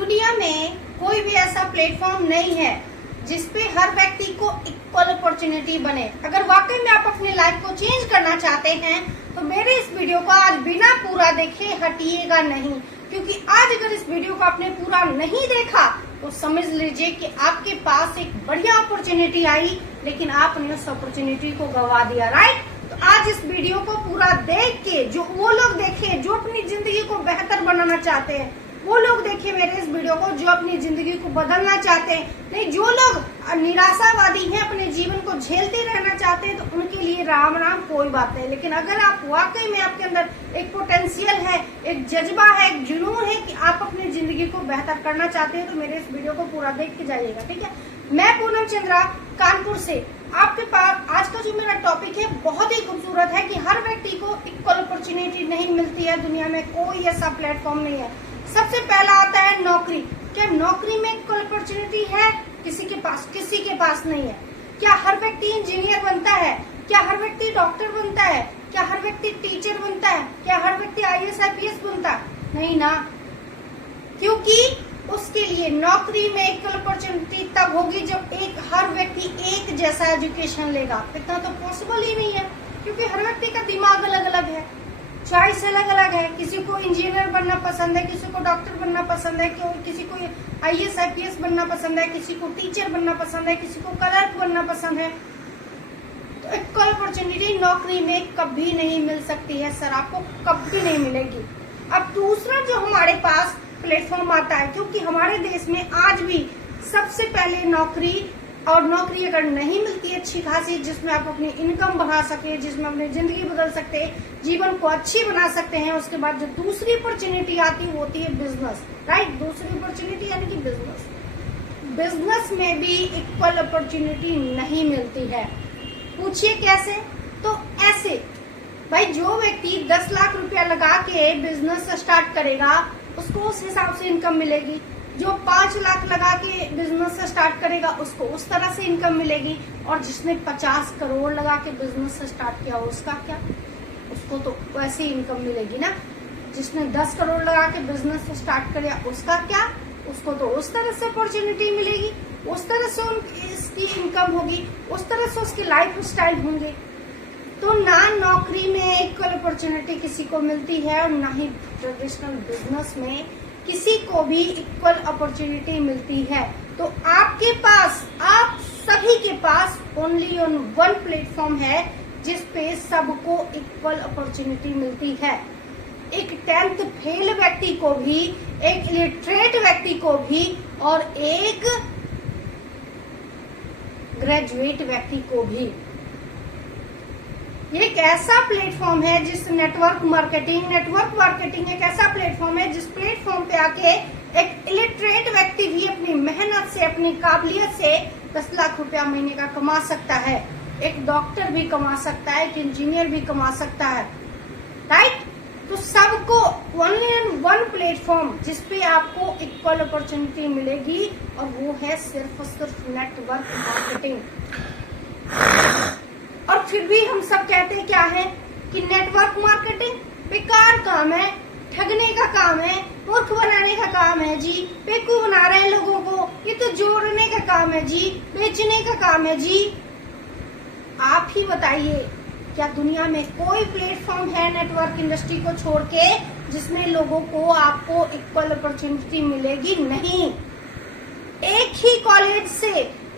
दुनिया में कोई भी ऐसा प्लेटफॉर्म नहीं है जिसपे हर व्यक्ति को इक्वल अपॉर्चुनिटी बने। अगर वाकई में आप अपनी लाइफ को चेंज करना चाहते हैं तो मेरे इस वीडियो को आज बिना पूरा देखे हटिएगा नहीं, क्योंकि आज अगर इस वीडियो को आपने पूरा नहीं देखा तो समझ लीजिए कि आपके पास एक बढ़िया अपॉर्चुनिटी आई, लेकिन आपने उस अपॉर्चुनिटी को गवा दिया। राइट? तो आज इस वीडियो को पूरा देख के जो वो लोग देखे जो अपनी जिंदगी को बेहतर बनाना चाहते हैं, वो लोग देखे मेरे इस वीडियो को जो अपनी जिंदगी को बदलना चाहते हैं। नहीं, जो लोग निराशावादी हैं, अपने जीवन को झेलते रहना चाहते हैं, तो उनके लिए राम राम, कोई बात नहीं। लेकिन अगर आप वाकई में आपके अंदर एक पोटेंशियल है, एक जज्बा है, एक जुनून है कि आप अपनी जिंदगी को बेहतर करना चाहते हैं, तो मेरे इस वीडियो को पूरा देख के जाइएगा। ठीक है? मैं पूनम चंद्रा कानपुर से आपके पास आज का जो मेरा टॉपिक है बहुत ही खूबसूरत है कि हर व्यक्ति को इक्वल अपॉर्चुनिटी नहीं मिलती है। दुनिया में कोई ऐसा प्लेटफॉर्म नहीं है। सबसे पहला आता है नौकरी। क्या नौकरी में इक्वल अपॉर्चुनिटी है? किसी के पास नहीं है। क्या हर व्यक्ति इंजीनियर बनता है? क्या हर व्यक्ति डॉक्टर बनता है? क्या हर व्यक्ति टीचर बनता है? क्या हर व्यक्ति IAS IPS बनता है? नहीं ना, क्योंकि उसके लिए नौकरी में इक्वल अपॉर्चुनिटी तब होगी जब हर व्यक्ति एक जैसा एजुकेशन लेगा। इतना तो पॉसिबल ही नहीं है, क्योंकि हर व्यक्ति का दिमाग अलग अलग है, चॉइस अलग अलग है। किसी को इंजीनियर बनना पसंद है, किसी को डॉक्टर बनना पसंद है, किसी को IAS IPS बनना पसंद है, किसी को टीचर बनना पसंद है, किसी को क्लर्क बनना पसंद है। तो इक्वल अपॉर्चुनिटी नौकरी में कभी नहीं मिल सकती है सर, आपको कभी नहीं मिलेगी। अब दूसरा जो हमारे पास प्लेटफॉर्म आता है, क्योंकि हमारे देश में आज भी सबसे पहले नौकरी, और नौकरी अगर नहीं मिलती अच्छी खासी जिसमें आप अपनी इनकम बढ़ा सके, जिसमें अपनी जिंदगी बदल सकते हैं, जीवन को अच्छी बना सकते हैं, उसके बाद जो दूसरी अपॉर्चुनिटी आती है वो होती है बिजनेस। राइट? दूसरी अपॉर्चुनिटी यानी कि बिजनेस। बिजनेस में भी इक्वल अपॉर्चुनिटी नहीं मिलती है। पूछिए कैसे? तो ऐसे भाई, जो व्यक्ति 10 लाख रुपया लगा के बिजनेस स्टार्ट करेगा उसको उस हिसाब से इनकम मिलेगी। जो 5 लाख लगा के बिजनेस स्टार्ट करेगा उसको उस तरह से इनकम मिलेगी, और जिसने 50 करोड़ लगा के बिजनेस स्टार्ट किया उसका क्या? उसको तो वैसे ही इनकम मिलेगी ना। जिसने 10 करोड़ लगा के बिजनेस स्टार्ट किया उसका क्या? उसको तो उस तरह से अपॉर्चुनिटी मिलेगी, उस तरह से इसकी इनकम होगी, उस तरह से उसके लाइफ स्टाइल होंगे। तो ना नौकरी में इक्वल अपॉर्चुनिटी किसी को मिलती है, और ना ही ट्रेडिशनल बिजनेस में किसी को भी इक्वल अपॉर्चुनिटी मिलती है। तो आपके पास, आप सभी के पास ओनली ऑन वन प्लेटफॉर्म है जिसपे सबको इक्वल अपॉर्चुनिटी मिलती है। एक 10th फेल व्यक्ति को भी, एक इलिटरेट व्यक्ति को भी, और एक ग्रेजुएट व्यक्ति को भी। ये एक ऐसा प्लेटफॉर्म है जिस नेटवर्क मार्केटिंग एक ऐसा प्लेटफॉर्म है जिस प्लेटफॉर्म पे आके एक इलिटरेट व्यक्ति भी अपनी मेहनत से, अपनी काबिलियत से 10 लाख रुपया महीने का कमा सकता है। एक डॉक्टर भी कमा सकता है, एक इंजीनियर भी कमा सकता है। राइट? तो सबको ओनली ऑन वन प्लेटफॉर्म जिसपे आपको इक्वल अपॉर्चुनिटी मिलेगी, और वो है सिर्फ और सिर्फ नेटवर्क मार्केटिंग। और फिर भी हम सब कहते हैं क्या है कि नेटवर्क मार्केटिंग बेकार काम है, ठगने का काम है, मूर्ख बनाने का काम है जी, बेवकूफ बना रहे हैं लोगों को, ये तो जोड़ने का काम है जी, बेचने का काम है जी। आप ही बताइए, क्या दुनिया में कोई प्लेटफॉर्म है नेटवर्क इंडस्ट्री को छोड़ के जिसमें लोगों को, आपको इक्वल अपॉर्चुनिटी मिलेगी? नहीं। एक ही कॉलेज से,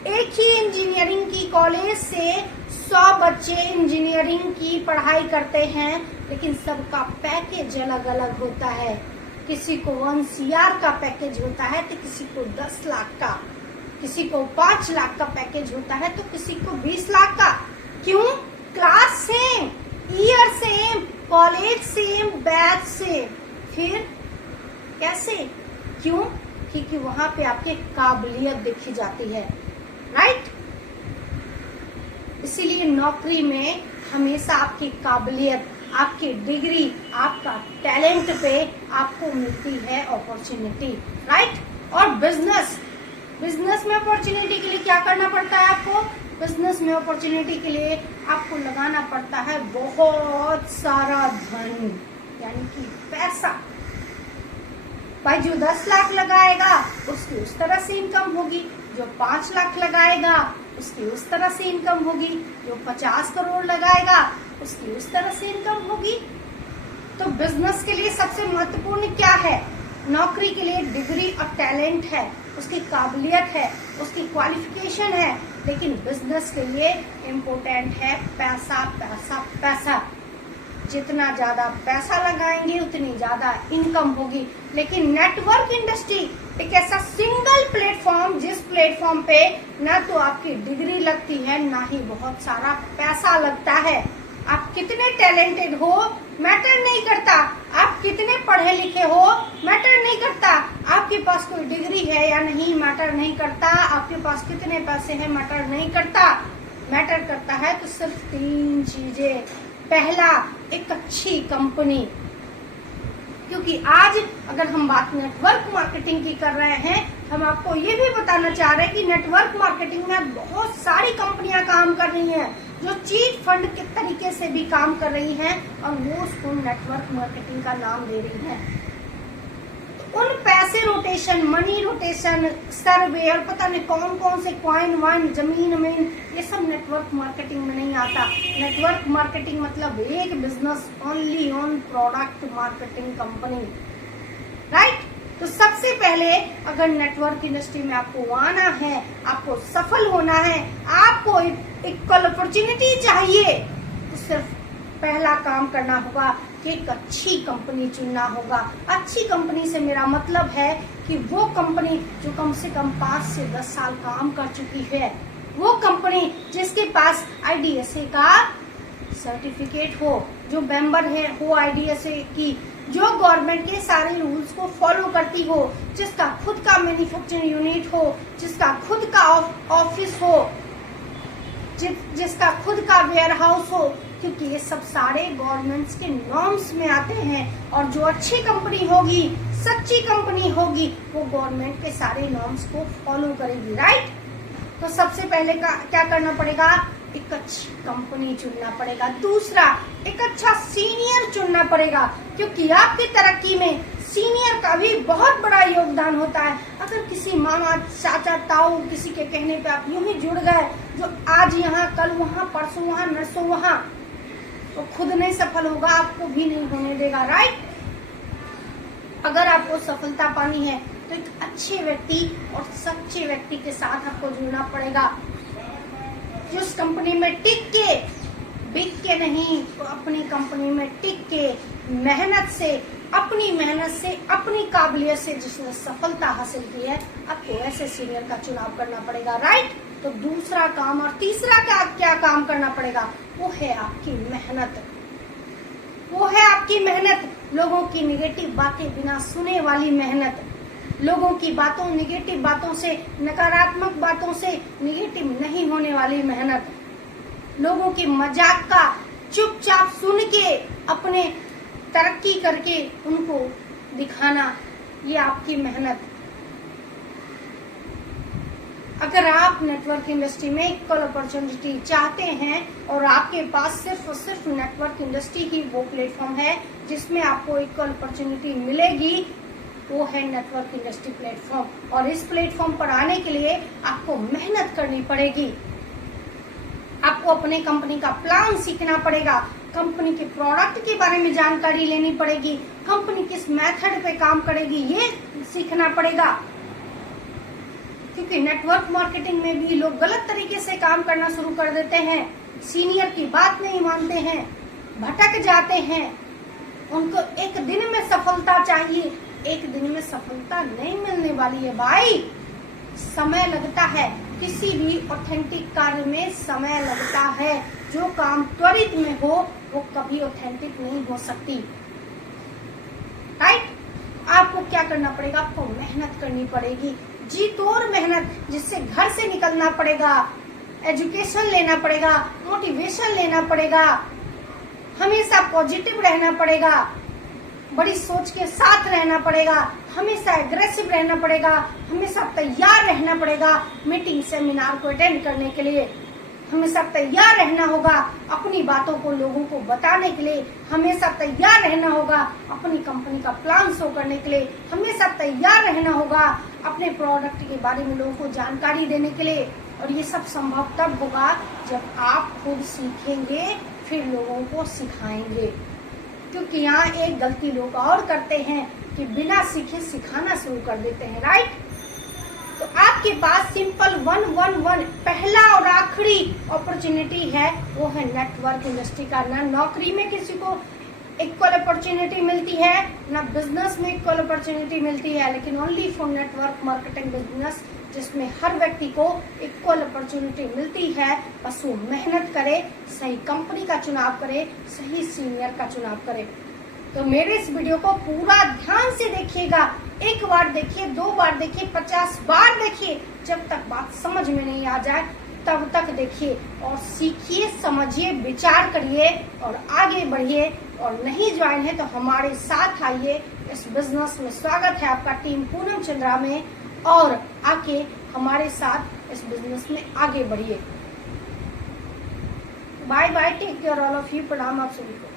एक ही इंजीनियरिंग की कॉलेज से 100 बच्चे इंजीनियरिंग की पढ़ाई करते हैं, लेकिन सबका पैकेज अलग अलग होता है। किसी को 1 CR का पैकेज होता है तो किसी को 10 लाख का, किसी को 5 लाख का पैकेज होता है तो किसी को 20 लाख का। क्यों? Class same, year same, college same, batch same. फिर कैसे? क्यों? क्योंकि वहां पे आपकी काबिलियत देखी जाती है। राइट? इसीलिए नौकरी में हमेशा आपकी काबिलियत, आपकी डिग्री, आपका टैलेंट पे आपको मिलती है अपॉर्चुनिटी। राइट? और बिजनेस में अपॉर्चुनिटी के लिए क्या करना पड़ता है आपको? बिजनेस में अपॉर्चुनिटी के लिए आपको लगाना पड़ता है बहुत सारा धन, यानी कि पैसा। भाई जो 10 लाख लगाएगा उसकी उस तरह से इनकम होगी, जो 5 लाख लगाएगा उसकी उस तरह से इनकम होगी, जो 50 करोड़ लगाएगा उसकी उस तरह से इनकम होगी। तो बिजनेस के लिए सबसे महत्वपूर्ण क्या है? नौकरी के लिए डिग्री और टैलेंट है, उसकी काबिलियत है, उसकी क्वालिफिकेशन है, लेकिन बिजनेस के लिए इम्पोर्टेंट है पैसा पैसा पैसा। जितना ज्यादा पैसा लगाएंगे उतनी ज्यादा इनकम होगी। लेकिन नेटवर्क इंडस्ट्री एक ऐसा सिंगल प्लेटफॉर्म जिस प्लेटफॉर्म पे ना तो आपकी डिग्री लगती है ना ही बहुत सारा पैसा लगता है। आप कितने टैलेंटेड हो मैटर नहीं करता, आप कितने पढ़े लिखे हो मैटर नहीं करता, आपके पास कोई डिग्री है या नहीं मैटर नहीं करता, आपके पास कितने पैसे हैं मैटर नहीं करता। मैटर करता है तो सिर्फ 3 चीजें। पहला, एक अच्छी कंपनी, क्योंकि आज अगर हम बात नेटवर्क मार्केटिंग की कर रहे हैं, हम आपको ये भी बताना चाह रहे हैं कि नेटवर्क मार्केटिंग में बहुत सारी कंपनियां काम कर रही हैं जो चीट फंड के तरीके से भी काम कर रही हैं और वो उसको नेटवर्क मार्केटिंग का नाम दे रही हैं। उन पैसे रोटेशन, मनी रोटेशन, सर्वे और पता नहीं कौन कौन से कॉइन वाइन, जमीन में, ये सब नेटवर्क मार्केटिंग में नहीं आता। नेटवर्क मार्केटिंग मतलब एक business only on product marketing company, right. तो सबसे पहले अगर नेटवर्क इंडस्ट्री में आपको आना है, आपको सफल होना है, आपको इक्वल अपॉर्चुनिटी चाहिए, तो सिर्फ पहला काम करना होगा कि एक अच्छी कंपनी चुनना होगा। अच्छी कंपनी से मेरा मतलब है कि वो कंपनी जो कम से कम 5 से 10 साल काम कर चुकी है, वो कंपनी जिसके पास IDSA का सर्टिफिकेट हो, जो मेंबर है हो IDSA की, जो गवर्नमेंट के सारे रूल्स को फॉलो करती हो, जिसका खुद का मैन्युफैक्चरिंग यूनिट हो, जिसका खुद का ऑफिस हो, जिसका खुद का वेयर हाउस हो, क्योंकि ये सब सारे गवर्नमेंट्स के नॉर्म्स में आते हैं। और जो अच्छी कंपनी होगी, सच्ची कंपनी होगी, वो गवर्नमेंट के सारे नॉर्म्स को फॉलो करेगी, राइट। तो सबसे पहले क्या करना पड़ेगा? एक अच्छी कंपनी चुनना पड़ेगा। दूसरा, एक अच्छा सीनियर चुनना पड़ेगा, क्योंकि आपकी तरक्की में सीनियर का भी बहुत बड़ा योगदान होता है। अगर किसी मामा, चाचा, ताऊ, किसी के कहने पे आप यूं ही जुड़ गए, जो आज यहाँ कल वहाँ, परसों वहाँ, नरसों वहाँ, तो खुद नहीं सफल होगा, आपको भी नहीं होने देगा, राइट। अगर आपको सफलता पानी है तो एक अच्छे व्यक्ति और सच्चे व्यक्ति के साथ आपको जुड़ना पड़ेगा, जिस कंपनी में टिक के, बिक के नहीं, तो अपनी कंपनी में टिक के, मेहनत से, अपनी मेहनत से, अपनी काबिलियत से जिसने सफलता हासिल की है, आपको ऐसे सीनियर का चुनाव करना पड़ेगा, राइट। तो दूसरा काम और तीसरा क्या काम करना पड़ेगा? वो है आपकी मेहनत। वो है आपकी मेहनत, लोगों की निगेटिव बातें बिना सुने वाली मेहनत, लोगों की बातों, निगेटिव बातों से, नकारात्मक बातों से निगेटिव नहीं होने वाली मेहनत, लोगों की मजाक का चुपचाप सुन के अपने तरक्की करके उनको दिखाना, ये आपकी मेहनत। अगर आप नेटवर्क इंडस्ट्री में इक्वल अपॉर्चुनिटी चाहते हैं और आपके पास सिर्फ और सिर्फ नेटवर्क इंडस्ट्री ही वो प्लेटफॉर्म है जिसमें आपको इक्वल अपॉर्चुनिटी मिलेगी, वो है नेटवर्क इंडस्ट्री प्लेटफॉर्म। और इस प्लेटफॉर्म पर आने के लिए आपको मेहनत करनी पड़ेगी, आपको अपने कंपनी का प्लान सीखना पड़ेगा, कंपनी के प्रोडक्ट के बारे में जानकारी लेनी पड़ेगी, कंपनी किस मेथड पे काम करेगी ये सीखना पड़ेगा। क्योंकि नेटवर्क मार्केटिंग में भी लोग गलत तरीके से काम करना शुरू कर देते हैं, सीनियर की बात नहीं मानते हैं, भटक जाते हैं, उनको एक दिन में सफलता चाहिए। एक दिन में सफलता नहीं मिलने वाली है भाई, समय लगता है, किसी भी ऑथेंटिक कार्य में समय लगता है। जो काम त्वरित में हो वो कभी ऑथेंटिक नहीं हो सकती, राइट। आपको क्या करना पड़ेगा? आपको मेहनत करनी पड़ेगी, जी तोड़ मेहनत, जिससे घर से निकलना पड़ेगा, एजुकेशन लेना पड़ेगा, मोटिवेशन लेना पड़ेगा, हमेशा पॉजिटिव रहना पड़ेगा, बड़ी सोच के साथ रहना पड़ेगा, हमेशा एग्रेसिव रहना पड़ेगा, हमेशा तैयार रहना पड़ेगा मीटिंग सेमिनार को अटेंड करने के लिए, हमेशा तैयार रहना होगा अपनी बातों को लोगों को बताने के लिए, हमेशा तैयार रहना होगा अपनी कंपनी का प्लान शो करने के लिए, हमेशा तैयार रहना होगा अपने प्रोडक्ट के बारे में लोगों को जानकारी देने के लिए। और ये सब संभव तब होगा जब आप खुद सीखेंगे फिर लोगों को सिखाएंगे। क्योंकि यहाँ एक गलती लोग और करते हैं कि बिना सीखे सिखाना शुरू कर देते हैं, राइट। तो आपके पास सिंपल 111 पहला और आखिरी अपॉर्चुनिटी है, वो है नेटवर्क इंडस्ट्री का। ना नौकरी में किसी को इक्वल अपॉर्चुनिटी मिलती है, ना बिजनेस में इक्वल अपॉर्चुनिटी मिलती है, लेकिन only for network marketing business, जिसमें हर व्यक्ति को इक्वल अपॉर्चुनिटी मिलती है। बस वो मेहनत करे, सही कंपनी का चुनाव करे, सही सीनियर का चुनाव करे। तो मेरे इस वीडियो को पूरा ध्यान से देखिएगा, एक बार देखिए, 2 बार देखिए, 50 बार देखिए, जब तक बात समझ में नहीं आ जाए तब तक देखिए और सीखिए, समझिए, विचार करिए और आगे बढ़िए। और नहीं ज्वाइन है तो हमारे साथ आइए, इस बिजनेस में स्वागत है आपका टीम पूनम चंद्रा में, और आके हमारे साथ इस बिजनेस में आगे बढ़िए। Bye bye, take care all of you, प्रणाम आप सभी को।